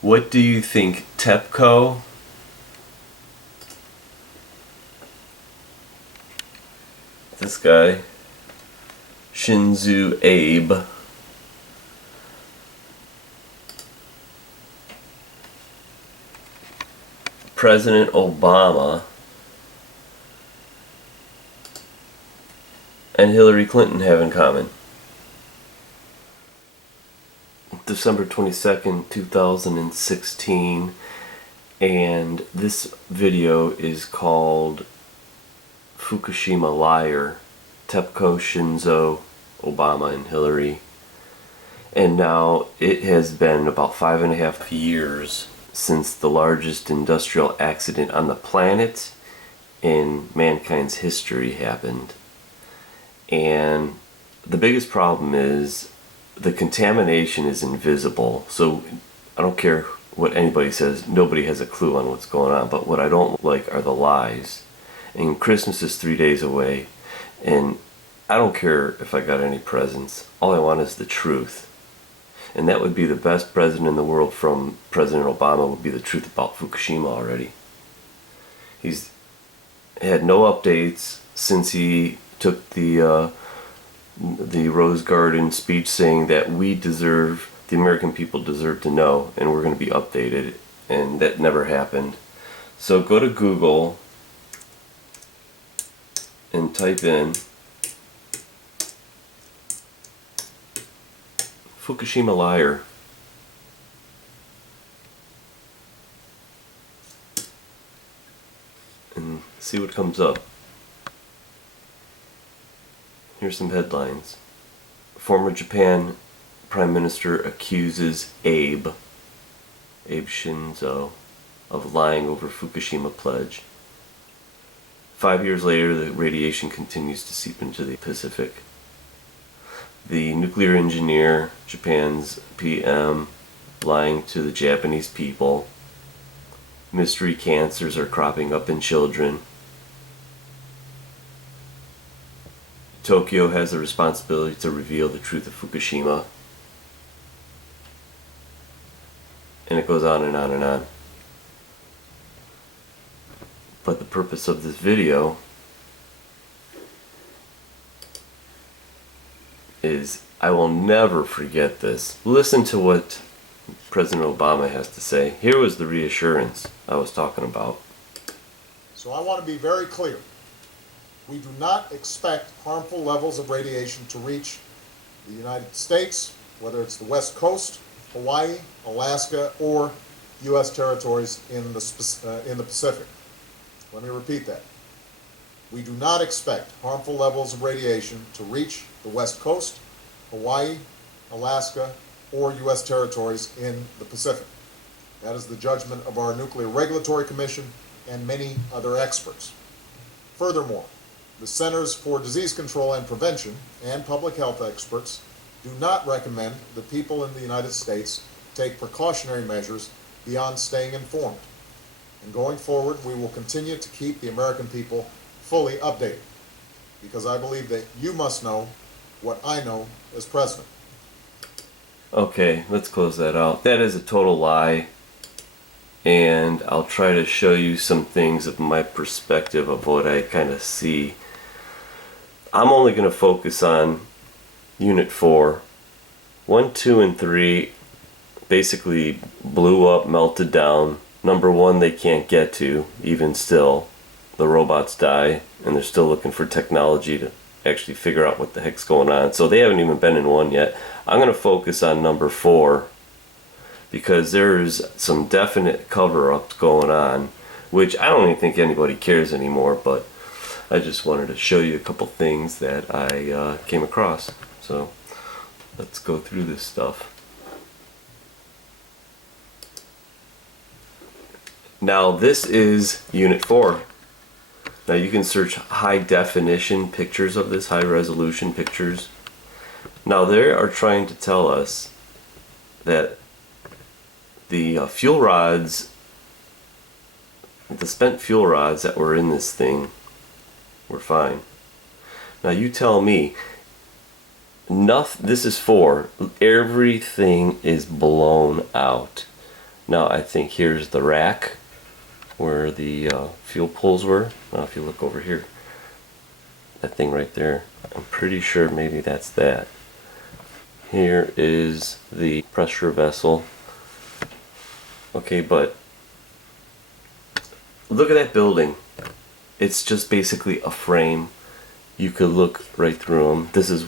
What do you think TEPCO, this guy, Shinzo Abe, President Obama, and Hillary Clinton have in common? December 22nd, 2016, and this video is called Fukushima Liar, TEPCO Shinzo, Obama and Hillary. And now it has been about 5.5 years since the largest industrial accident on the planet in mankind's history happened. And the biggest problem is the contamination is invisible. So I don't care what anybody says, nobody has a clue on what's going on. But what I don't like are the lies. And Christmas is 3 days away, and I don't care if I got any presents. All I want is the truth. And that would be the best president in the world from President Obama would be the truth about Fukushima already. He's had no updates since he took the Rose Garden speech saying that the American people deserve to know, and we're going to be updated, and that never happened. So go to Google and type in Fukushima Liar. And see what comes up. Here's some headlines. Former Japan Prime Minister accuses Abe Shinzo of lying over Fukushima pledge. 5 years later, the radiation continues to seep into the Pacific. The nuclear engineer, Japan's PM, lying to the Japanese people. Mystery cancers are cropping up in children. Tokyo has the responsibility to reveal the truth of Fukushima. And it goes on and on and on. But the purpose of this video is, I will never forget this. Listen to what President Obama has to say. Here was the reassurance I was talking about. So I want to be very clear. We do not expect harmful levels of radiation to reach the United States, whether it's the West Coast, Hawaii, Alaska, or U.S. territories in the Pacific. Let me repeat that. We do not expect harmful levels of radiation to reach the West Coast, Hawaii, Alaska, or U.S. territories in the Pacific. That is the judgment of our Nuclear Regulatory Commission and many other experts. Furthermore, the Centers for Disease Control and Prevention and public health experts do not recommend that people in the United States take precautionary measures beyond staying informed. And going forward, we will continue to keep the American people fully updated, because I believe that you must know what I know as president. Okay, let's close that out. That is a total lie. And I'll try to show you some things of my perspective of what I kind of see. I'm only going to focus on Unit 4. 1, 2, and 3 basically blew up, melted down. Number 1 they can't get to, even still. The robots die, and they're still looking for technology to actually figure out what the heck's going on. So they haven't even been in 1 yet. I'm going to focus on number 4, because there's some definite cover-ups going on, which I don't even think anybody cares anymore, but I just wanted to show you a couple things that I came across. So let's go through this stuff. Now this is Unit 4. Now you can search high definition pictures of this, high resolution pictures. Now they are trying to tell us that the fuel rods, the spent fuel rods that were in this thing were fine. Now you tell me, this is 4, everything is blown out. Now I think here's the rack where the fuel pools were. Now if you look over here, that thing right there, I'm pretty sure maybe that's that. Here is the pressure vessel. Okay, but look at that building. It's just basically a frame. You could look right through them. This is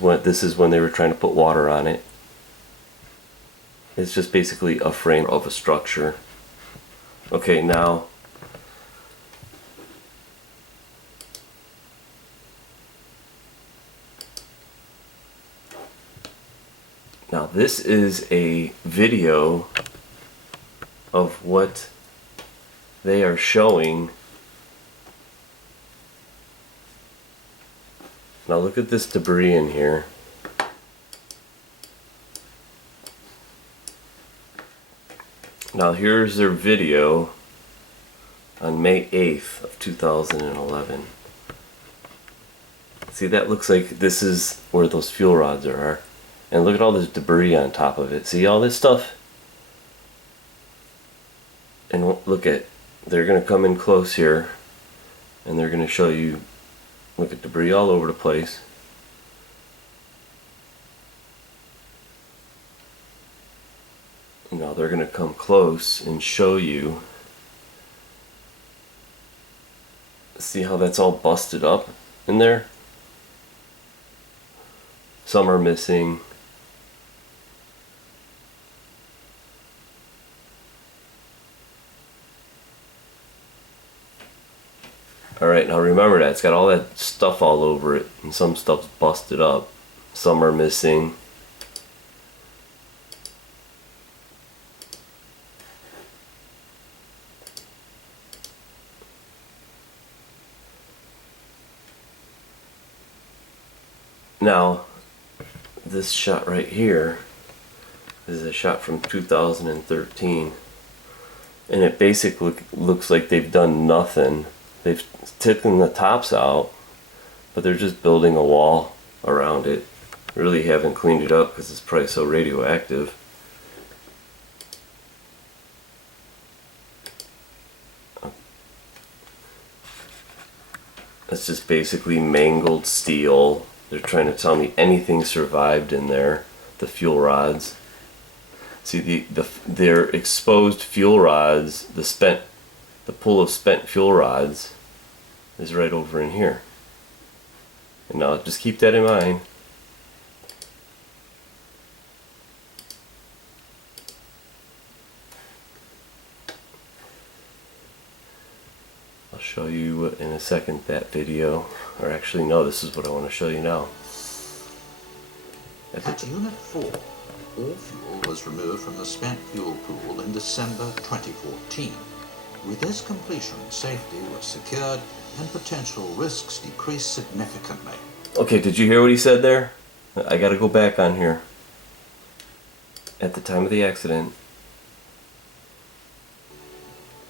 when they were trying to put water on it. It's just basically a frame of a structure. Okay, now this is a video of what they are showing. Now look at this debris in here. Now here's their video on May 8th of 2011. See, that looks like this is where those fuel rods are. And look at all this debris on top of it. See all this stuff? And look at, they're going to come in close here and they're going to show you, look at debris all over the place. Now they're going to come close and show you. See how that's all busted up in there? Some are missing. Alright, now remember that it's got all that stuff all over it, and some stuff's busted up. Some are missing. Now, this shot right here is a shot from 2013, and it basically looks like they've done nothing. They've taken the tops out, but they're just building a wall around it. Really haven't cleaned it up because it's probably so radioactive. It's just basically mangled steel. They're trying to tell me anything survived in there. The fuel rods. See, their exposed fuel rods, the pool of spent fuel rods is right over in here. And now just keep that in mind. I'll show you in a second that video. Or actually no, this is what I want to show you now. At Unit 4, all fuel was removed from the spent fuel pool in December 2014. With this completion, safety was secured and potential risks decreased significantly. Okay, did you hear what he said there? I gotta go back on here. At the time of the accident.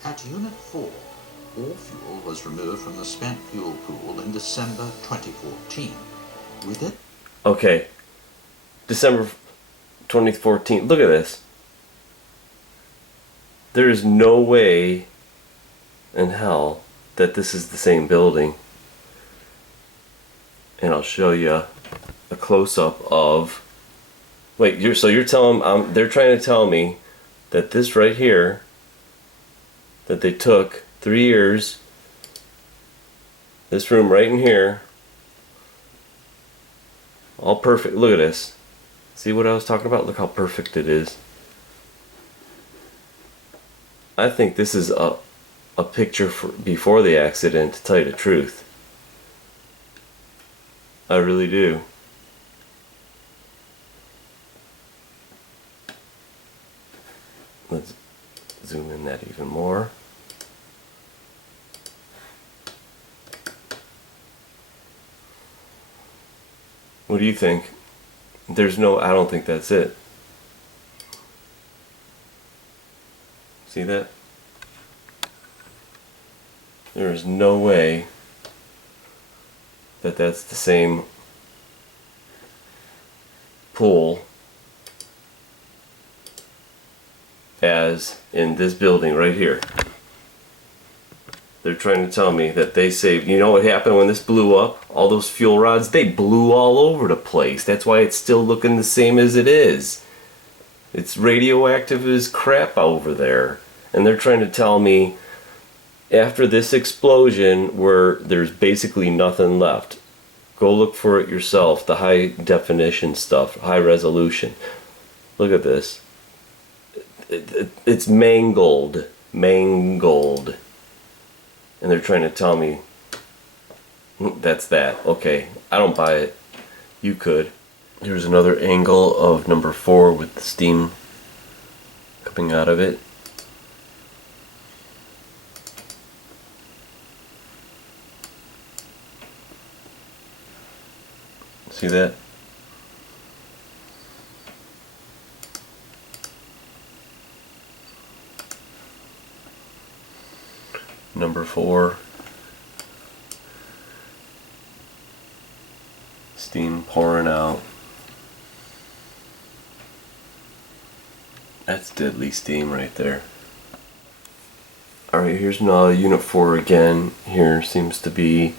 At Unit 4, all fuel was removed from the spent fuel pool in December 2014. With it... Okay. December 2014. Look at this. There is no way in hell that this is the same building. And I'll show you a close-up of... Wait, you're telling... they're trying to tell me that this right here, that they took 3 years, this room right in here, all perfect. Look at this. See what I was talking about? Look how perfect it is. I think this is a picture before the accident, to tell you the truth. I really do. Let's zoom in that even more. What do you think? I don't think that's it. See that? There is no way that that's the same pool as in this building right here. They're trying to tell me that they saved. You know what happened when this blew up? All those fuel rods, they blew all over the place. That's why it's still looking the same as it is. It's radioactive as crap over there. And they're trying to tell me after this explosion where there's basically nothing left. Go look for it yourself. The high definition stuff, high resolution. Look at this. It's mangled. Mangled. And they're trying to tell me that's that. Okay, I don't buy it. You could. Here's another angle of number 4 with the steam coming out of it. See that? Number 4. Steam pouring out. That's deadly steam right there. Alright, here's another Unit 4 again. Here seems to be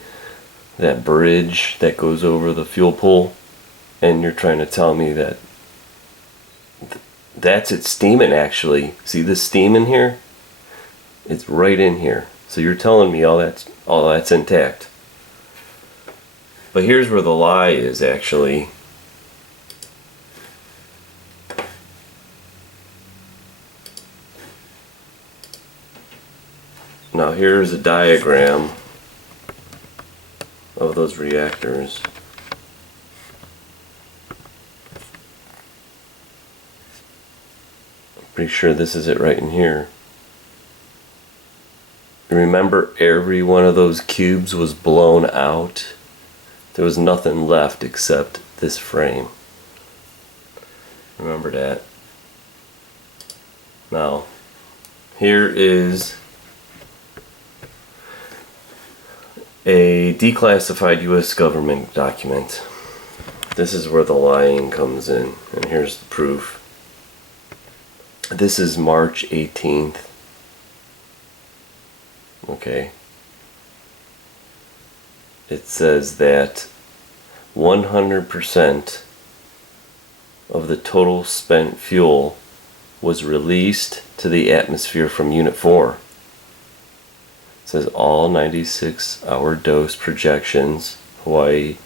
that bridge that goes over the fuel pool. And you're trying to tell me that that's it steaming actually. See this steam in here? It's right in here. So you're telling me all that's intact. But here's where the lie is actually. Now here's a diagram of those reactors. I'm pretty sure this is it right in here. Remember, every one of those cubes was blown out. There was nothing left except this frame. Remember that. Now, here is a declassified US government document. This is where the lying comes in, and here's the proof. This is March 18th. Okay. It says that 100% of the total spent fuel was released to the atmosphere from Unit 4. It says all 96-hour dose projections, Hawaii,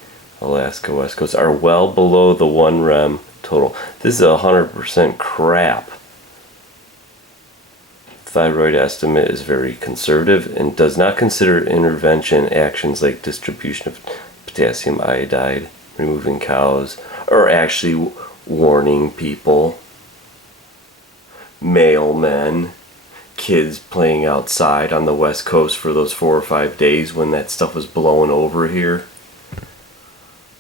Alaska, West Coast, are well below the 1 rem total. This is 100% crap. Thyroid estimate is very conservative and does not consider intervention actions like distribution of potassium iodide, removing cows, or actually warning people, mailmen, kids playing outside on the West Coast for those 4 or 5 days when that stuff was blowing over here.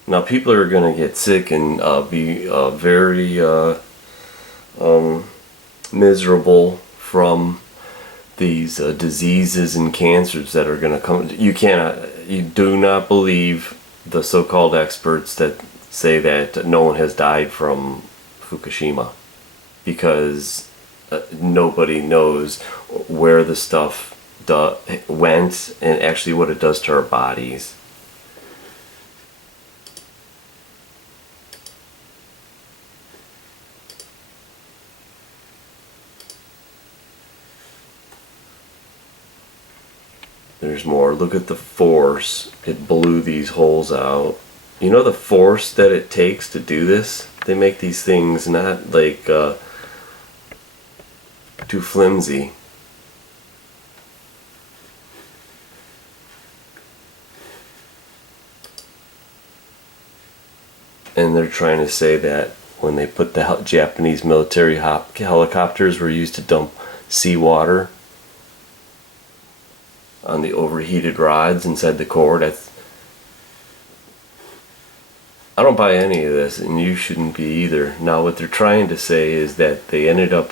Now people are going to get sick and be very miserable from these diseases and cancers that are going to come. You do not believe the so-called experts that say that no one has died from Fukushima, because nobody knows where the stuff went and actually what it does to our bodies. There's more. Look at the force. It blew these holes out. You know the force that it takes to do this? They make these things not like too flimsy. And they're trying to say that when they put the Japanese military helicopters were used to dump seawater on the overheated rods inside the core. I don't buy any of this, and you shouldn't be either. Now what they're trying to say is that they ended up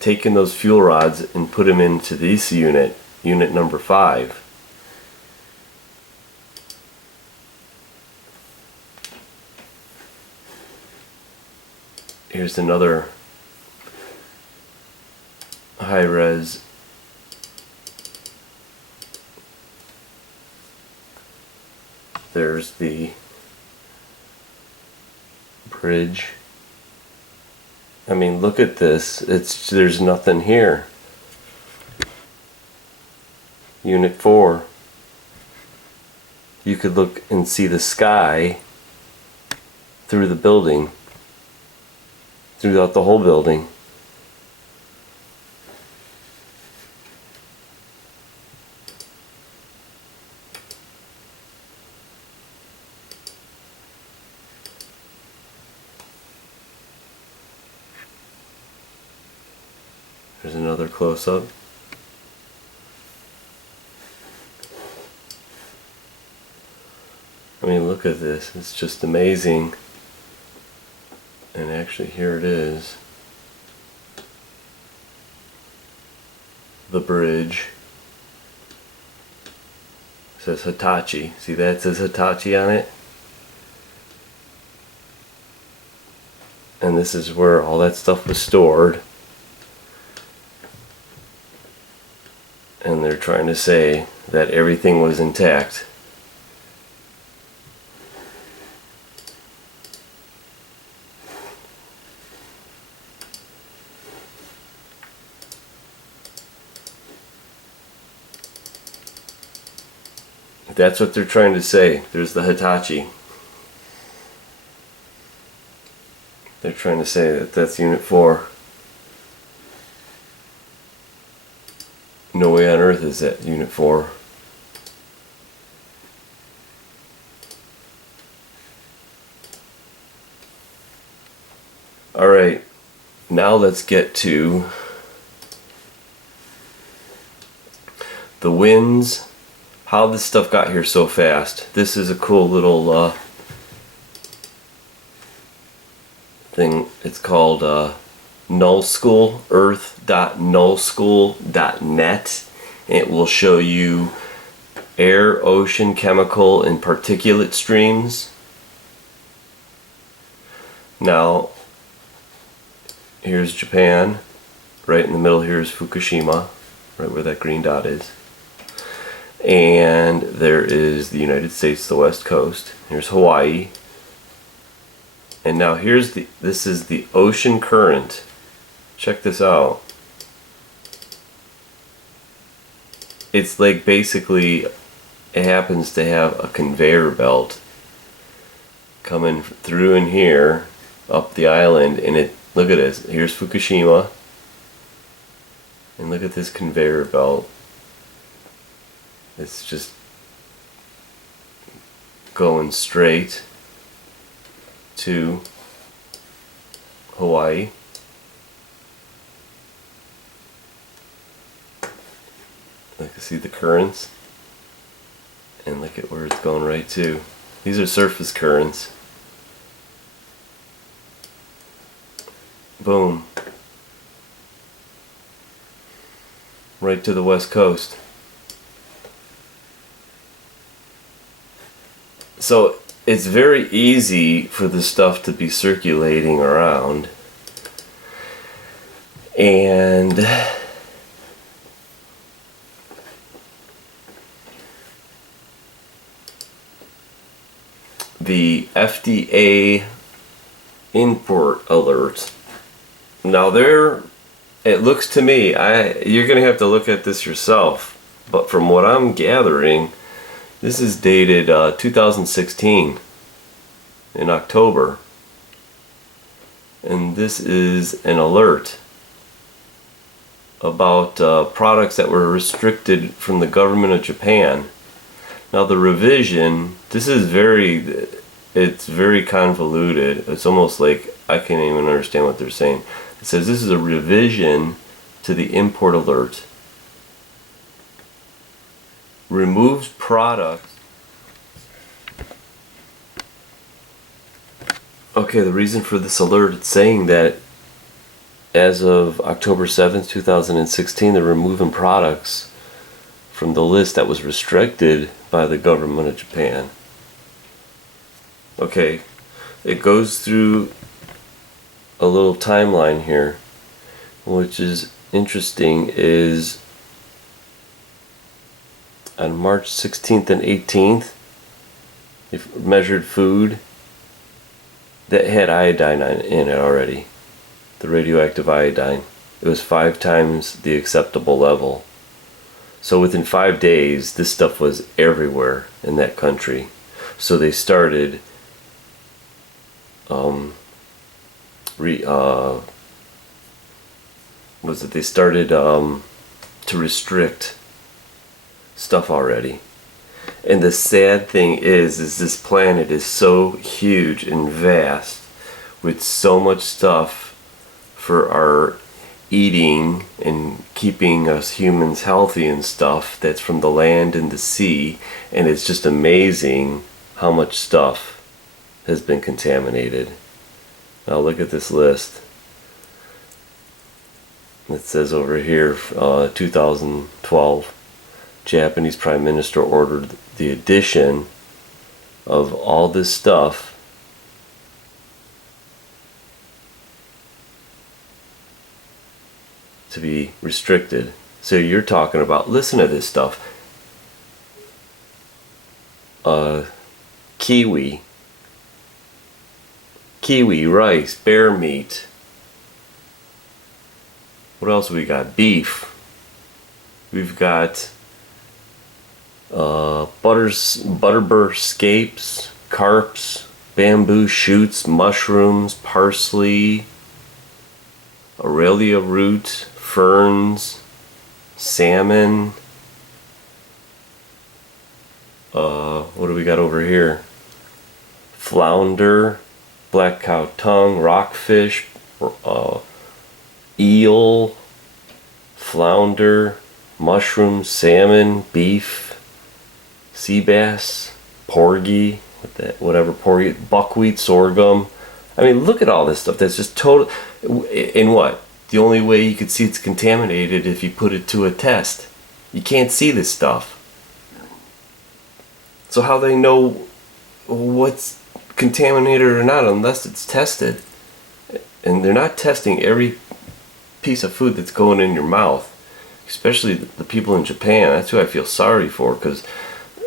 taking those fuel rods and put them into this unit number 5. Here's another high res. There's the bridge. I mean, look at this. There's nothing here. Unit 4. You could look and see the sky through the building, throughout the whole building. There's another close-up. I mean, look at this. It's just amazing. And actually, here it is. The bridge. It says Hitachi. See that? It says Hitachi on it. And this is where all that stuff was stored. And they're trying to say that everything was intact. That's what they're trying to say. There's the Hitachi. They're trying to say that that's Unit 4. No way on earth is that Unit 4. Alright, now let's get to the winds. How this stuff got here so fast. This is a cool little thing. It's called nullschool, earth.nullschool.net. It will show you air, ocean, chemical, and particulate streams. Now, here's Japan. Right in the middle here is Fukushima, right where that green dot is. And there is the United States, the west coast. Here's Hawaii. And now this is the ocean current. Check this out. It's like basically it happens to have a conveyor belt coming through in here up the island, and look at this. Here's Fukushima. And look at this conveyor belt. It's just going straight to Hawaii. Look, see the currents? And look at where it's going right to. These are surface currents. Boom. Right to the west coast. So it's very easy for the stuff to be circulating around, and the FDA import alert. Now it looks to me, you're gonna have to look at this yourself, but from what I'm gathering, this is dated 2016 in October, and this is an alert about products that were restricted from the government of Japan. Now the revision, it's very convoluted. It's almost like I can't even understand what they're saying. It says this is a revision to the import alert. Removes products. Okay, the reason for this alert, it's saying that as of October 7th, 2016, they're removing products from the list that was restricted by the government of Japan. Okay, it goes through a little timeline here, which is interesting is on March 16th and 18th, they measured food that had iodine in it already. The radioactive iodine. It was 5 times the acceptable level. So within 5 days, this stuff was everywhere in that country. So they started they started to restrict stuff already. And the sad thing is this planet is so huge and vast with so much stuff for our eating and keeping us humans healthy and stuff that's from the land and the sea, and it's just amazing how much stuff has been contaminated. Now look at this list. It says over here, 2012, Japanese Prime Minister ordered the addition of all this stuff to be restricted. So you're talking about, listen to this stuff. Kiwi, rice, bear meat. What else we got? Beef. We've got butterbur scapes, carps, bamboo shoots, mushrooms, parsley, aurelia root, ferns, salmon. What do we got over here? Flounder, black cow tongue, rockfish, eel, flounder, mushroom, salmon, beef, sea bass, porgy, porgy, buckwheat, sorghum. I mean, look at all this stuff. That's just total. And what? The only way you could see it's contaminated if you put it to a test. You can't see this stuff. So how they know what's contaminated or not unless it's tested? And they're not testing every piece of food that's going in your mouth. Especially the people in Japan. That's who I feel sorry for, because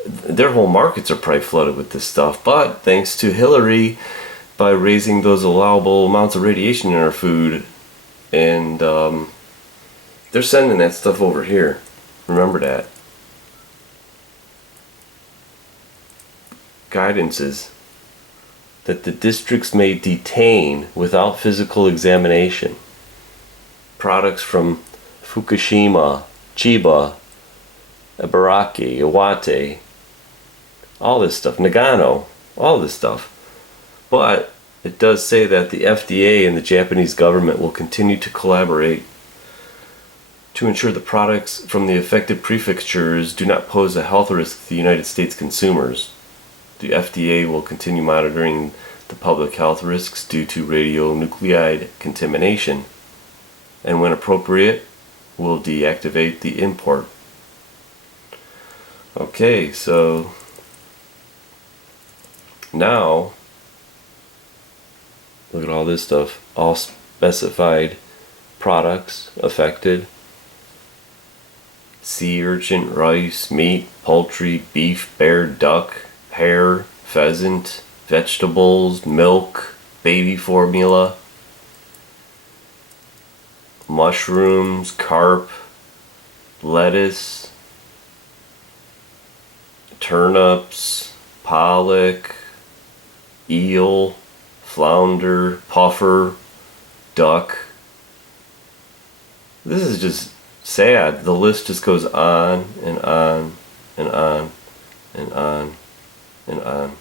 their whole markets are probably flooded with this stuff. But thanks to Hillary, by raising those allowable amounts of radiation in our food, and they're sending that stuff over here. Remember that. Guidances that the districts may detain without physical examination products from Fukushima, Chiba, Ibaraki, Iwate, all this stuff, Nagano, all this stuff. But it does say that the FDA and the Japanese government will continue to collaborate to ensure the products from the affected prefectures do not pose a health risk to the United States consumers. The FDA will continue monitoring the public health risks due to radionuclide contamination, and when appropriate, will deactivate the import. Okay, so now look at all this stuff. All specified products affected: sea urchin, rice, meat, poultry, beef, bear, duck, hare, pheasant, vegetables, milk, baby formula, mushrooms, carp, lettuce, turnips, pollock, eel, flounder, puffer, duck. This is just sad. The list just goes on and on and on and on and on.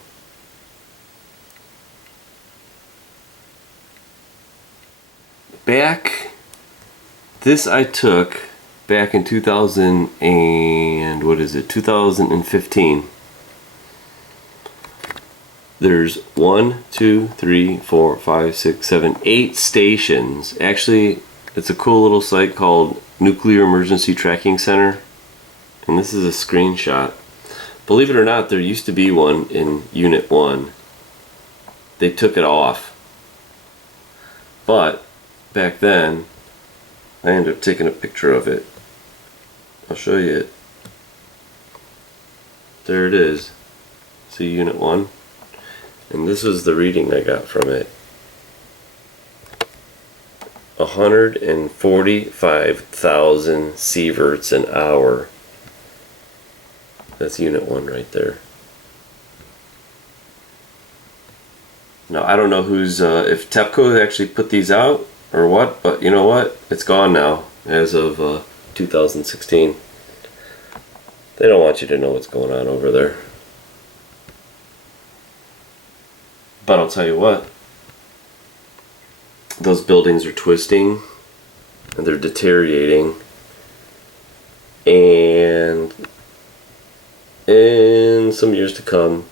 This I took back in 2015. There's 1, 2, 3, 4, 5, 6, 7, 8 stations. Actually, it's a cool little site called Nuclear Emergency Tracking Center. And this is a screenshot. Believe it or not, there used to be one in Unit 1. They took it off. But back then, I ended up taking a picture of it. I'll show you it. There it is. See unit 1? And this was the reading I got from it. 145,000 sieverts an hour. That's unit 1 right there. Now I don't know who's if TEPCO actually put these out or what, but you know what? It's gone now as of 2016. They don't want you to know what's going on over there. But I'll tell you what, those buildings are twisting and they're deteriorating, and in some years to come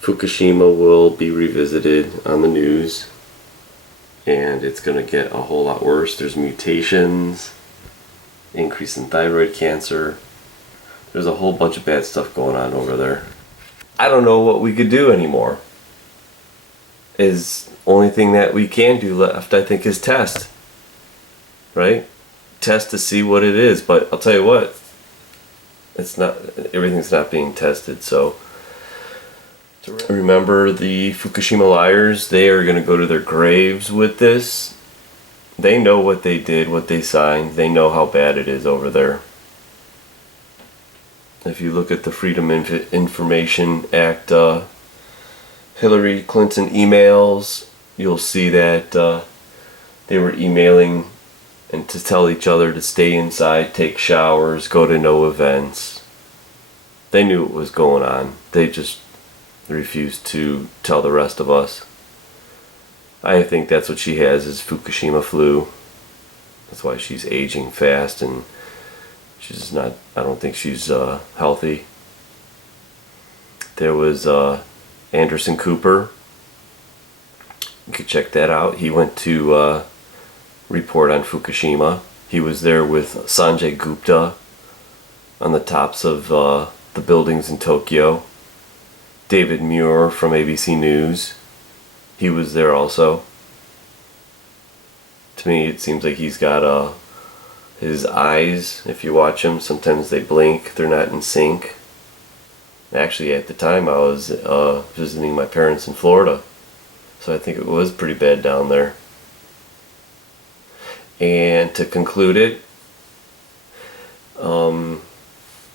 Fukushima will be revisited on the news, and it's going to get a whole lot worse. There's mutations, increase in thyroid cancer. There's a whole bunch of bad stuff going on over there. I don't know what we could do anymore. Is only thing that we can do left, I think, is test. Right? Test to see what it is. But I'll tell you what, it's not, everything's not being tested. So remember the Fukushima liars, they are going to go to their graves with this. They know what they did, what they signed. They know how bad it is over there. If you look at the Freedom Information Act Hillary Clinton emails, you'll see that they were emailing and to tell each other to stay inside, take showers, go to no events. They knew what was going on. They just refused to tell the rest of us. I think that's what she has, is Fukushima flu. That's why she's aging fast, and she's not, I don't think she's healthy. There was Anderson Cooper. You could check that out. He went to report on Fukushima. He was there with Sanjay Gupta on the tops of the buildings in Tokyo. David Muir from ABC News, he was there also. To me, it seems like he's got his eyes, if you watch him, sometimes they blink, they're not in sync. Actually, at the time I was visiting my parents in Florida, so I think it was pretty bad down there. And to conclude it, I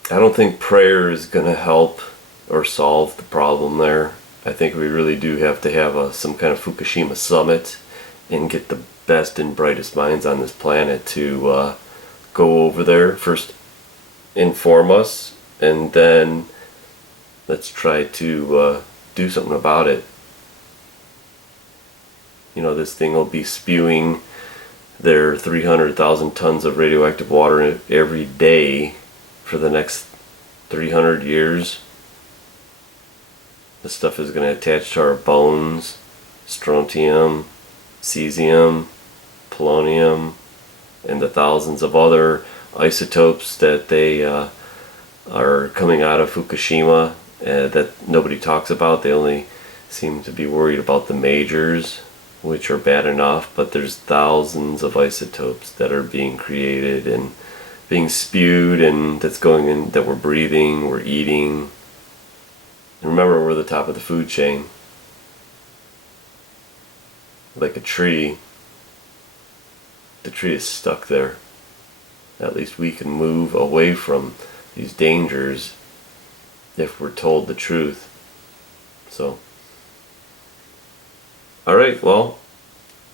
don't think prayer is going to help or solve the problem there. I think we really do have to have some kind of Fukushima summit and get the best and brightest minds on this planet to go over there. First, inform us, and then let's try to do something about it. You know, this thing will be spewing their 300,000 tons of radioactive water every day for the next 300 years. This stuff is going to attach to our bones. Strontium, cesium, polonium, and the thousands of other isotopes that they are coming out of Fukushima that nobody talks about. They only seem to be worried about the majors, which are bad enough, but there's thousands of isotopes that are being created and being spewed, and that's going in, that we're breathing, we're eating. And remember, we're the top of the food chain. Like a tree, the tree is stuck there. At least we can move away from these dangers if we're told the truth. So, alright, well,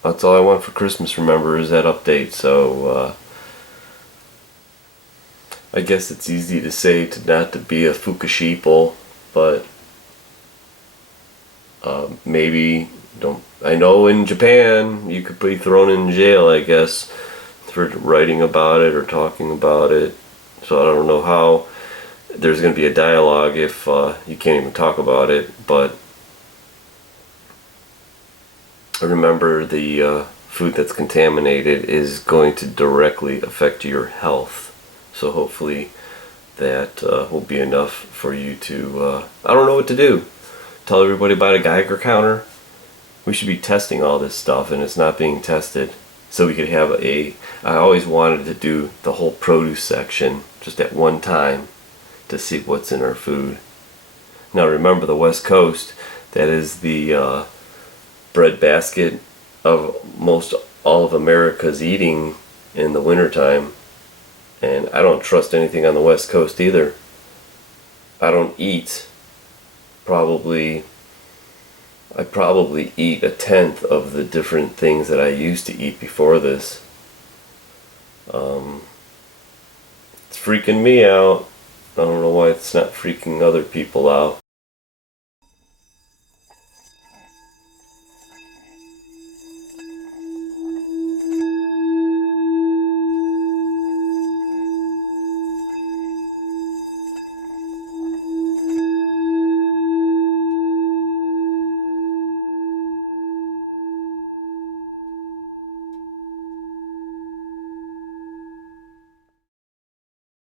that's all I want for Christmas, remember, is that update. So, I guess it's easy to say not to be a Fukusheeple, but maybe don't. I know in Japan you could be thrown in jail, I guess, for writing about it or talking about it. So I don't know how there's going to be a dialogue if you can't even talk about it. But remember, the food that's contaminated is going to directly affect your health. So hopefully that will be enough for you to, I don't know what to do. Tell everybody about a Geiger counter. We should be testing all this stuff, and it's not being tested. so we could have I always wanted to do the whole produce section just at one time to see what's in our food. Now remember, the West Coast, that is the bread basket of most all of America's eating in the wintertime. And I don't trust anything on the West Coast either. I don't eat I probably eat a tenth of the different things that I used to eat before this. It's freaking me out. I don't know why it's not freaking other people out.